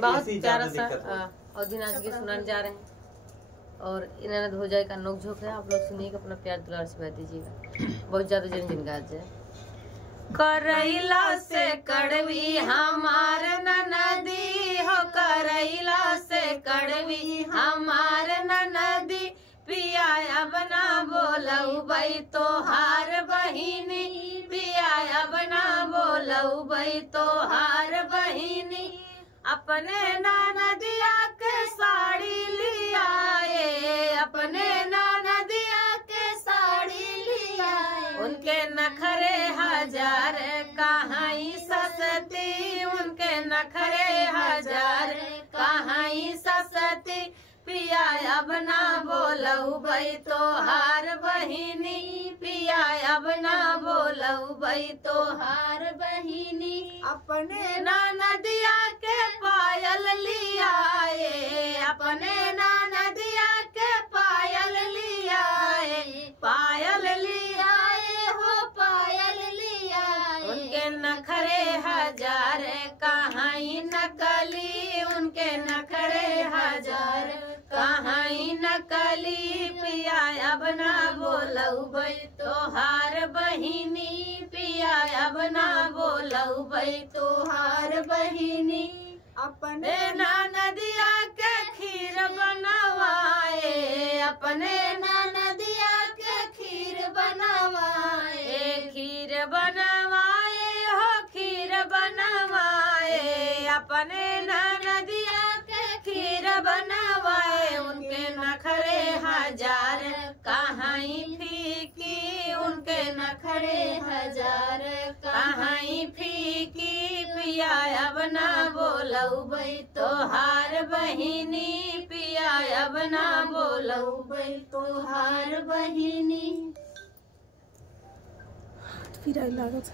बहुत प्यारा सा अवधिनाथ गीत सुनाने जा रहे हैं और इन्हें हो जाए का नोक झोंक है। आप लोग सुनिएगा, अपना प्यार दुलार से बता दीजिएगा। बहुत ज्यादा जन गाज है। करैला से कड़वी हमार ननदी हो, करैला से कड़वी हमार ननदी, पिया बना बोलऊ बई तोहार बहिनी, पिया बना बोलऊ बई तोहार बहिनी। अपने ननदिया के साड़ी लियाए, अपने ननदिया के साड़ी लियाए, उनके नखरे हजार कहाँ सस्ती, उनके नखरे हजार कहाँ सस्ती, पिया बना बोलऊ बई तोहार बहिनी, पिया बना बोलऊ बई तोहार बहिनी। अपने ननदिया के पायल लियाए, अपने ननदिया के पायल लियाए, पायल लियाए हो पायल लियाए, उनके नखरे हजार कहाँ नकली, उनके नखरे हजार कहाँ नकली, पिया बना बोलऊ बई तोहार बहिनी, पिया बना बोलऊ बई तोहार बहिनी। अपने ननदिया के खीर बनवाए, अपने ननदिया के खीर बनवाए, खीर बनवाए हो खीर बनवाए, अपने ननदिया के खीर बनवाए, उनके नखरे हजार कहाँ फीकी, उनके नखरे हजार कहाँ फीकी, पिया बना बोलऊ बई तोहार बहिनी, पिया बना बोलऊ बई तोहार बहिनी। फिर लागत